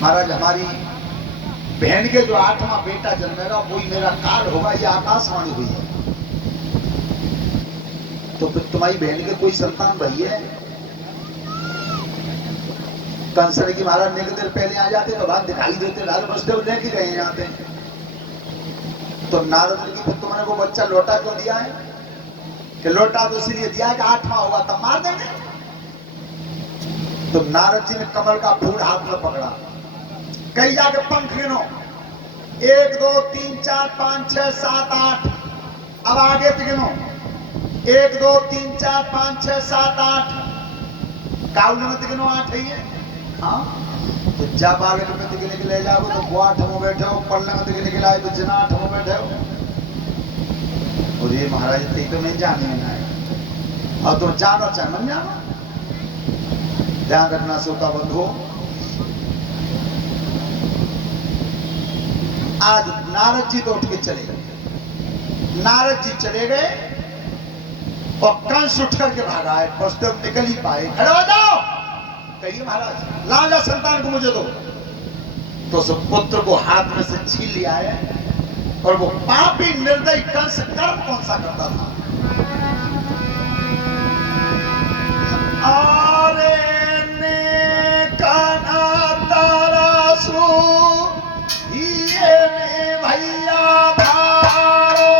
महाराज हमारी बहन के जो 8वां बेटा जन्मेगा वही मेरा काल होगा, ये आकाशवाणी हुई है। तो फिर तुम्हारी बहन के कोई संतान भई है? कंसर की महाराज ने देर पहले आ जाते तो बात दिखाई देते, लाल बसदेव लेके गए जाते। तो नारद जी की फिर तुम्हारे को बच्चा लौटा क्यों दिया है? कि लौटा तो इसलिए दिया कि 8वां होगा तब मार देंगे। तो नारद जी ने कमल का फूल हाथ में पकड़ा, कहीं जाके पंख गिनो, 1 2 3 4 5 6 7 8। अब आगे गिनो, 1 2 3 4 5 6 7 8। काउल में गिनो 8 ही है। हाँ, तो जा बालक में गिने के ले जाओगे तो वो 8 में बैठे हो, पढ़ने में गिने के लाए तो जना 8 में बैठे हो। और ये महाराज ती तो नहीं जाने है, और तुम जानो चाहे मन जानो। ध्यान रखना श्रोता बंधु, आज नारद जी तो उठ के चले गए। नारद जी चले गए और कंस उठ करके भागा है, वसुदेव निकल ही पाए। खड़े हो जाओ, कहिए महाराज ला जा संतान को मुझे दो। तो उस पुत्र को हाथ में से छीन लिया है। और वो पापी निर्दयी कंस कर्म कौन सा करता था? अरे ने काना तारासु ये में भैया धारो।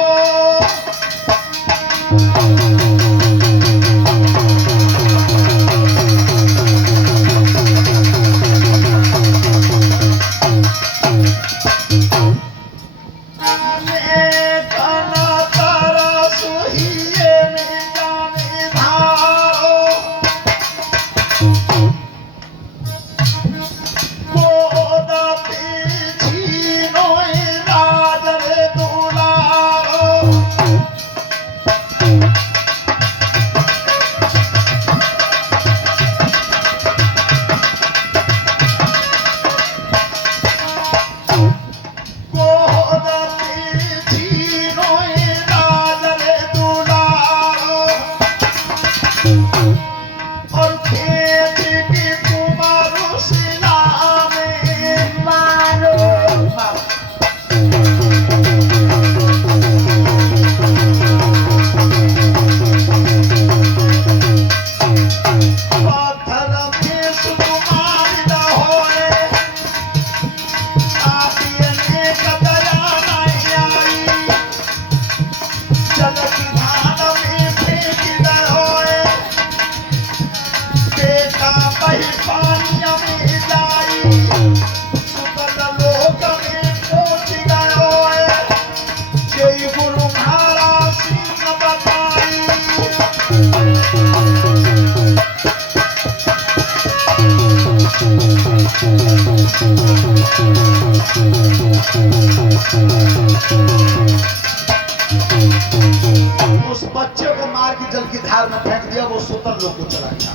उस बच्चे को मार के जल की धार में फेंक दिया, वो सुतर लोक को चला गया।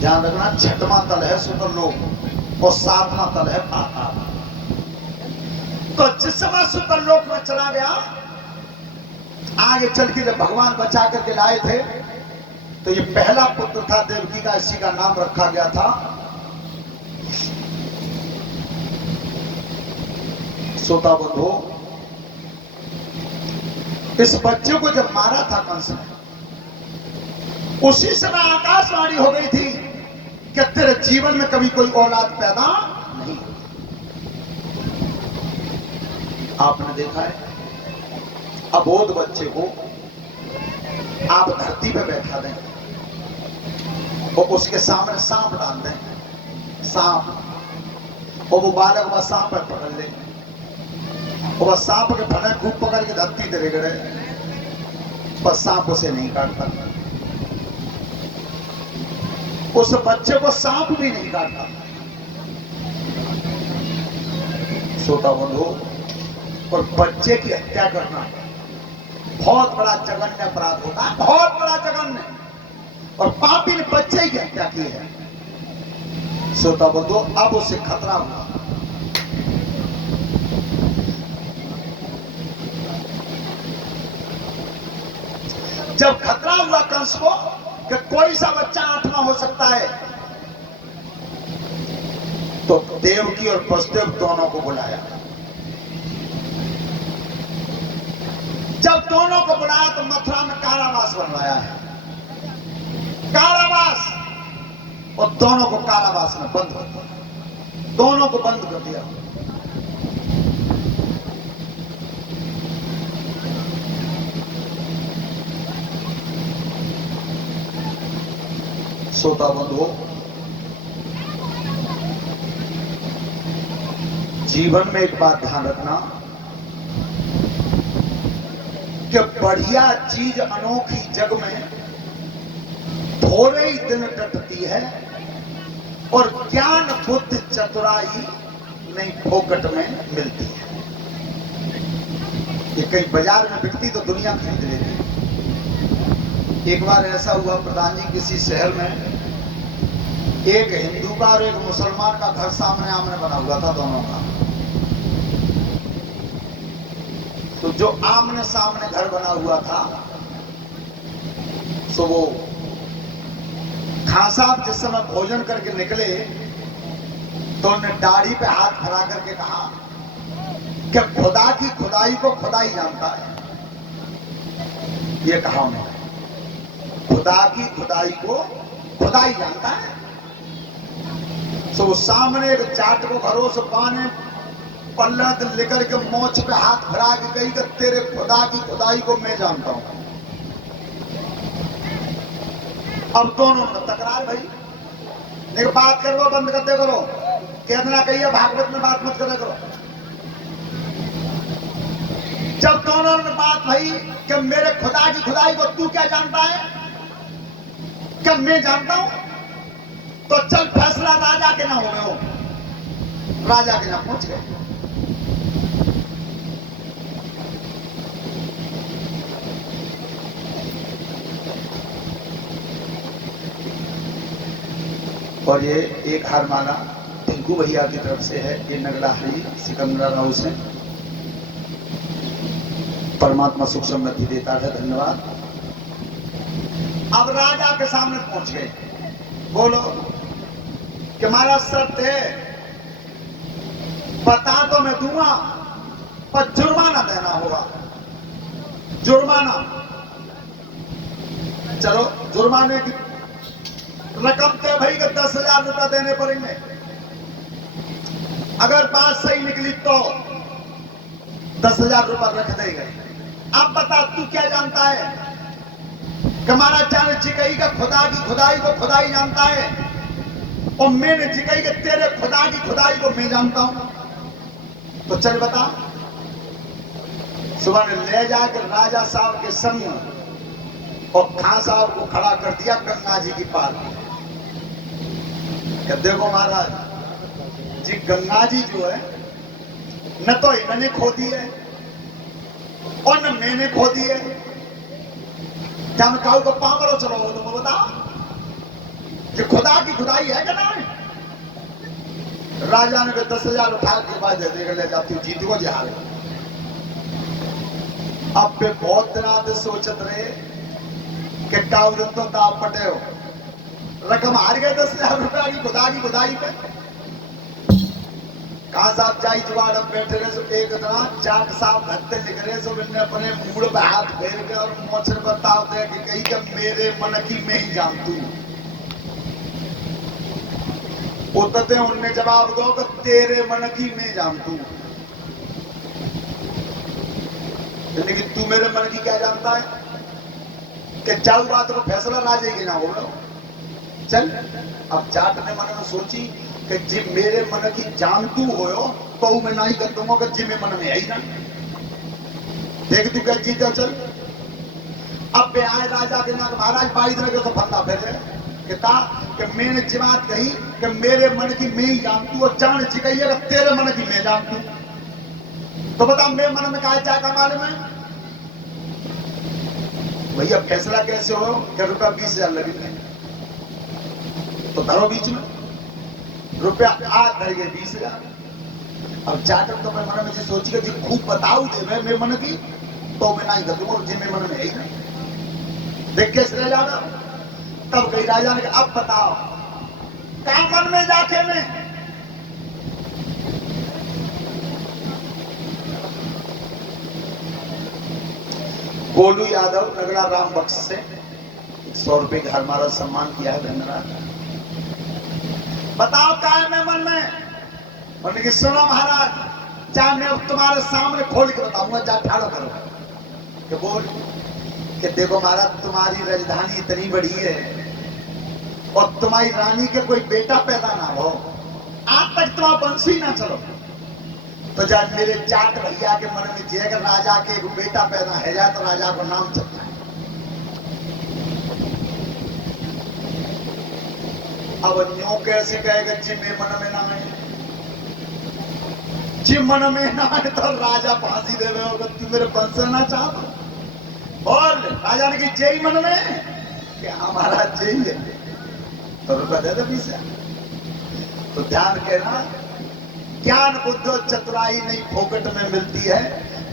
ध्यान रखना, 6वां तल है सुतर लोक और 7वां तल है पाताल। तो जिस समय सुतर लोक में चला गया, आगे चल के जब भगवान बचा करके लाए थे तो ये पहला पुत्र था देवकी का, इसी का नाम रखा गया था श्रोता बंधु। इस बच्चे को जब मारा था कंस ने, उसी समय आकाशवाणी हो गई थी कि तेरे जीवन में कभी कोई औलाद पैदा नहीं। आपने देखा है, अबोध बच्चे को आप धरती पे बैठा दें और उसके सामने सांप डाल दें, सांप, और वो बालक वह सांप पर पकड़ ले और वह सांप के फने खूब पकड़ के धरती दे रगड़े, पर सांप उसे नहीं काटता। उस बच्चे को सांप भी नहीं काटता। श्रोता बंधु, और बच्चे की हत्या करना बहुत बड़ा जघन्य अपराध होता है, बहुत बड़ा जघन्य। और पापी ने बच्चे की हत्या की है। श्रोता बंधु, अब उसे खतरा हुआ। जब खतरा हुआ कंस को कि कोई सा बच्चा 8वां हो सकता है, देवकी और वसुदेव दोनों को बुलाया। जब दोनों को बुलाया तो मथुरा में कारावास बनवाया है, कारावास, और दोनों को कारावास में बंद कर दिया, दोनों को बंद कर दिया। श्रोता बंधु, जीवन में एक बात ध्यान रखना कि बढ़िया चीज अनोखी जग में थोड़े ही दिन कटती है और ज्ञान बुद्धि चतुराई नहीं फोकट में मिलती है। ये कहीं बाजार में बिकती तो दुनिया खरीद लेती है। एक बार ऐसा हुआ, प्रधान जी, किसी शहर में एक हिंदू का और एक मुसलमान का घर सामने आमने बना हुआ था, दोनों का। तो जो आमने सामने घर बना हुआ था, तो वो खां साहब जिस समय भोजन करके निकले तो उन्होंने दाढ़ी पे हाथ फरा करके कहा कि खुदा की खुदाई को खुदा ही जानता है। ये कहा उन्होंने, खुदा की खुदाई को खुदा ही जानता है। तो वो सामने एक जाट को घरों से पाने पल्ला लेकर के मोछ पे हाथ फरा के कही कि तेरे खुदा की खुदाई को मैं जानता हूं। अब दोनों में तकरार भाई, एक बात करो बंद कर दे करो, कहना कहिए भागवत में बात मत करे करो। जब दोनों ने बात भाई कि मेरे खुदा की खुदाई को तू क्या जानता है, क्या मैं जानता हूं, तो चल फैसला राजा के ना हो गए हो। राजा के ना पहुंच गए। और ये एक हार माला टिंकू भैया की तरफ से है, ये नगलाहरी सिकंदरा हाउस है। परमात्मा सुख समृद्धि देता है, धन्यवाद। अब राजा के सामने पहुंच गए, बोलो कि हमारा शर्त है, बता तो मैं दूंगा पर जुर्माना देना होगा, जुर्माना। चलो जुर्माने की रकम तय भाई कि 10,000 रुपया देने पड़ेंगे। अगर बात सही निकली तो 10,000 रुपया रख देंगे। अब बता तू क्या जानता है कि हमारा चांद चिकई का खुदा की खुदाई को खुदा ही जानता है, और मैंने चिकई के तेरे खुदा की खुदाई को मैं जानता हूं। तो चल बता। सुबह ने ले जाकर राजा साहब के संग और खां साहब को खड़ा कर दिया गंगा जी की पार में। देखो महाराज जी, गंगा जी जो है न तो इन्होंने खोदी है और न मैंने खोदी है। क्या मैं काऊ को पामरो चलो तुम बताओ कि खुदा की खुदाई है क्या ना है? राजा ने 10,000 उठा के बाद दे देगा, ले जाती हूँ जीत को जहार। अब पे बहुत दिन आते सोचत रहे कि काऊ दिन तो दाव पटे हो, रकम हार गए 10,000 रुपया की खुदा की खुदाई पे। कहा साहब जाई जुआड़ अब बैठे रहे, सो एक इतना चाट साहब भत्ते लिख रहे, सो मैंने अपने मूड पे हाथ फेर के और मोचर बताओ दे कि कही कि मेरे मन की मैं ही जानतू। उतते उनने जवाब दो कि तेरे मन की मैं जानतू। लेकिन तू मेरे मन की क्या जानता है कि चाऊ बात को फैसला राजे के ना हो। चल अब जाट ने मन में सोची कि जी मेरे मन की जानतू हो तो मैं नहीं कर दूंगा कि जी में मन में आई ना। देख तू क्या जीता। चल अब बे आए राजा के ना महाराज बाई दिन के तो फंदा फेरे कि कहा कि मैंने जी बात कही कि मेरे मन की मैं ही जानतू, और जान चिकई है कि तेरे मन की मैं जानतू। तो बता मेरे मन में कहा क्या मालूम है भैया? फैसला कैसे हो कि रुपया 20,000 लगेंगे, तो धरो बीच में रुपया आज धर गए 20,000। अब जाकर तो मैं मन में सोची कि खूब बताऊ दे मैं मन की तो मैं नहीं कर दूंगा, जी मैं मन में है ही नहीं। देख कैसे रह जाना। तब कही राजा ने कहा अब बताओ क्या मन में जाके मैं गोलू यादव नगला राम बख्श से 100 रुपए का हमारा सम्मान किया है, धन्यवाद। बताओ क्या है मैं मन में? बोले कि सुनो महाराज, चाहे मैं तुम्हारे सामने खोल के बताऊंगा, चाहे ठाड़ो करो कि बोल कि देखो महाराज, तुम्हारी राजधानी इतनी बड़ी है और तुम्हारी रानी के कोई बेटा पैदा ना हो, आज तक तुम बंसी ना चलो, तो जब मेरे जाट भैया के मन में जे अगर राजा के एक बेटा पैदा है जाए तो राजा को नाम चलता है। अब न्यू कैसे कहेगा जिम्मे मन में ना आए, जिम मन में ना आए तो राजा फांसी देवे होगा, तू मेरे वंश ना चाह बोल। राजा ने की जय मन में कि हमारा जय है तो रुपया दे दे पीछे। तो ध्यान कहना, ज्ञान बुद्धि चतुराई नहीं फोकट में मिलती है,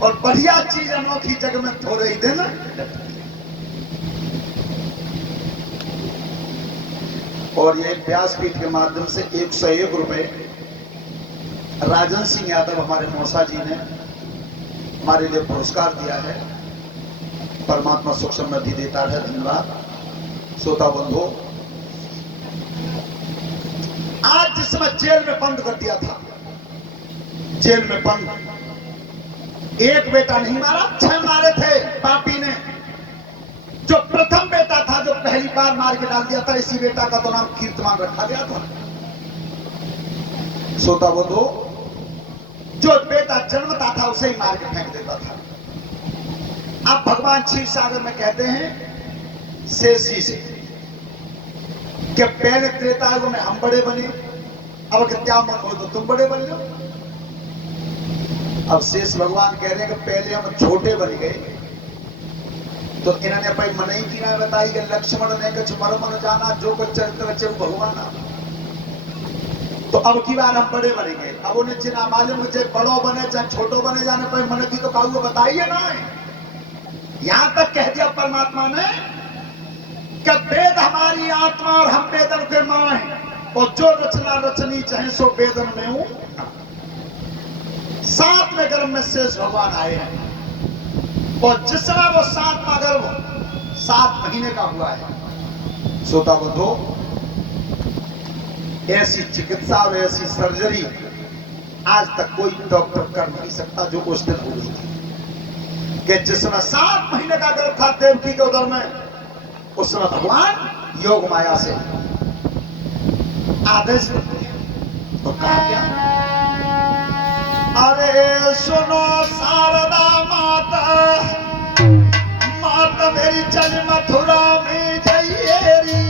और बढ़िया चीज अनोखी जग में थोड़े ही दिन। और ये व्यासपीठ के माध्यम से 101 रुपए राजन सिंह यादव हमारे मौसा जी ने हमारे लिए पुरस्कार दिया है। परमात्मा सुख समृद्धि देता है, धन्यवाद। श्रोता बंधु, आज जिस समय जेल में बंद कर दिया था, जेल में बंद, एक बेटा नहीं मारा, 6 मारे थे पापी ने। जो प्रथम बेटा था, जो पहली बार मार के डाल दिया था, इसी बेटा का तो नाम कीर्तमान रखा गया था। श्रोता बंधु, जो बेटा जन्मता था उसे ही मार के फेंक देता था। अब भगवान क्षीर सागर में कहते हैं शेष जी से कि पहले त्रेता युग में हम बड़े बने, अब क्या मन हो तो तुम बड़े बन लो। अब शेष भगवान कह रहे हैं कि पहले हम छोटे बन गए, तो इन्होंने भाई मन ही की ना बताई कि लक्ष्मण ने कुछ मर मन जाना, जो कुछ चरित्र रचे वो भगवान। तो अब की बार हम बड़े बनेंगे। अब उन्हें चिन्ह मालूम, चाहे बड़ो बने चाहे छोटो बने, जाने पर मन की तो काऊ बताइए ना। यहां तक कह दिया परमात्मा ने कि वेद हमारी आत्मा और हम वेदन के मां हैं, और जो रचना रचनी चाहे सो वेदन में हूं। 7वें गर्भ में शेष भगवान आए हैं, और जिसना वो 7वां गर्भ 7 महीने का हुआ है। श्रोता बंधु, ऐसी चिकित्सा और ऐसी सर्जरी आज तक कोई डॉक्टर कर नहीं सकता जो उस दिन हो रही थी। कि जिसमें 7 महीने का गर्भ था देवकी के उदर में, उसमें भगवान योग माया से आदेश करते हैं। तो कहा क्या? अरे सुनो शारदा माता, माता मेरी चल मथुरा में जइएरी।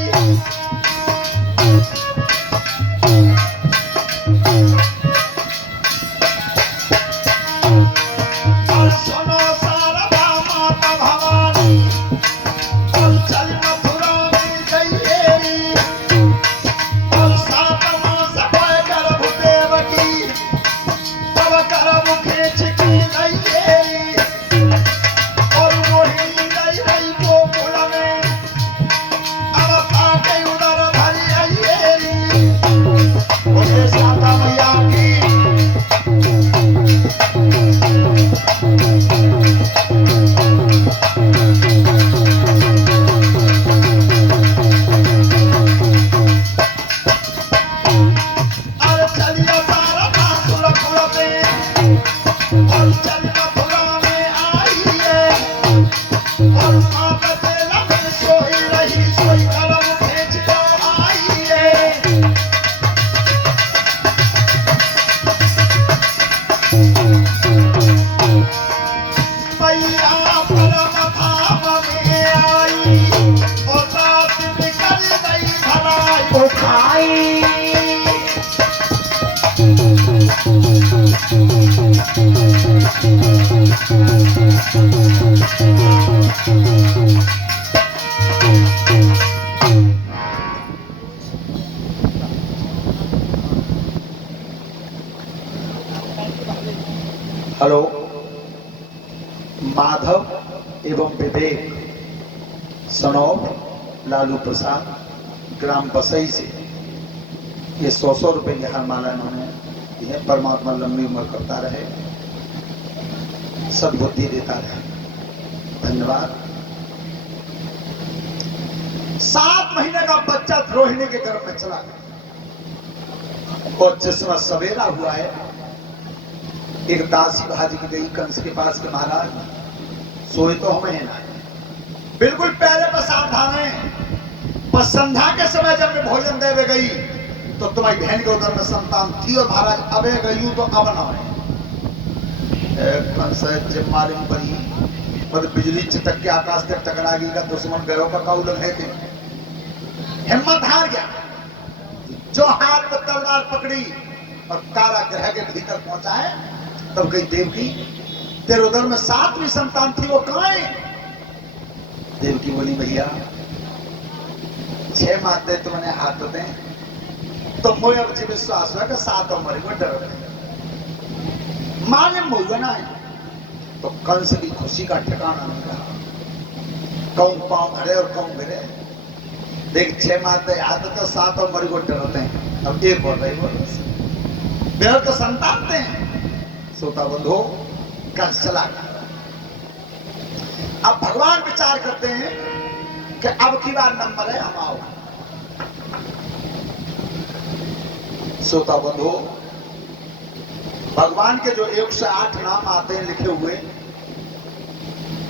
हेलो, माधव एवं विवेक सनौब लालू प्रसाद ग्राम बसई से ये 100 रुपए की हरमाला इन्होंने यह परमात्मा लंबी उम्र करता रहे, सद्बुद्धि देता रहे। धन्यवाद। 7 महीने का बच्चा रोहिणी के गर्भ में चला गया और जिस समय सवेरा हुआ है, एक दासी भाजी की गई कंस के पास के महाराज सोए तो हमें है ना, बिल्कुल पहले पर सावधान है, पर संध्या के समय जब मैं भोजन देवे गई तो तुम्हारी बहन के उदर में संतान थी और महाराज अबे गई तो अब ना है मालूम पड़ी मतलब बिजली चिटक के आकाश तक टकरा गई का दुश्मन गयो का काउल है थे। हिम्मत हार गया, जो हाथ में तलवार पकड़ी और काला ग्रह के भीतर पहुंचा है, तब कही देवकी तेरे उदर में 7वीं संतान थी, वो कहां है? देवकी बोली भैया 6 माते तुमने हाथ दे तो मुझे अब जी विश्वास हुआ कि 7 मरी को डर रहे माने मुगना है। तो कंस की खुशी का ठिकाना नहीं रहा, कौन पांव धरे और कौन गिरे। देख 6 माते हाथ तो 7 मरी को डरते हैं, अब एक बोल रही बोल बेहद तो संतान हैं। सोता बंधो कंस चला गया। अब भगवान विचार करते हैं कि अब की बार नंबर है, हम आओ। सोता बंधो भगवान के जो 108 नाम आते हैं लिखे हुए,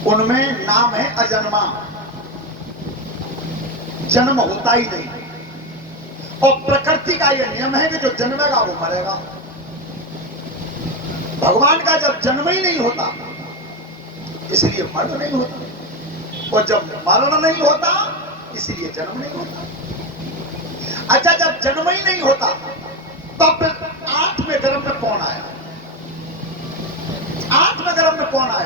उनमें नाम है अजन्मा, जन्म होता ही नहीं। और प्रकृति का यह नियम है कि जो जन्मेगा वो मरेगा। भगवान का जब जन्म ही नहीं होता इसलिए मरण नहीं होता, और जब मरण नहीं होता इसलिए जन्म नहीं होता। अच्छा, जब जन्म ही नहीं होता तब 8वें गर्भ में कौन आया? 8वें गर्भ में कौन आया?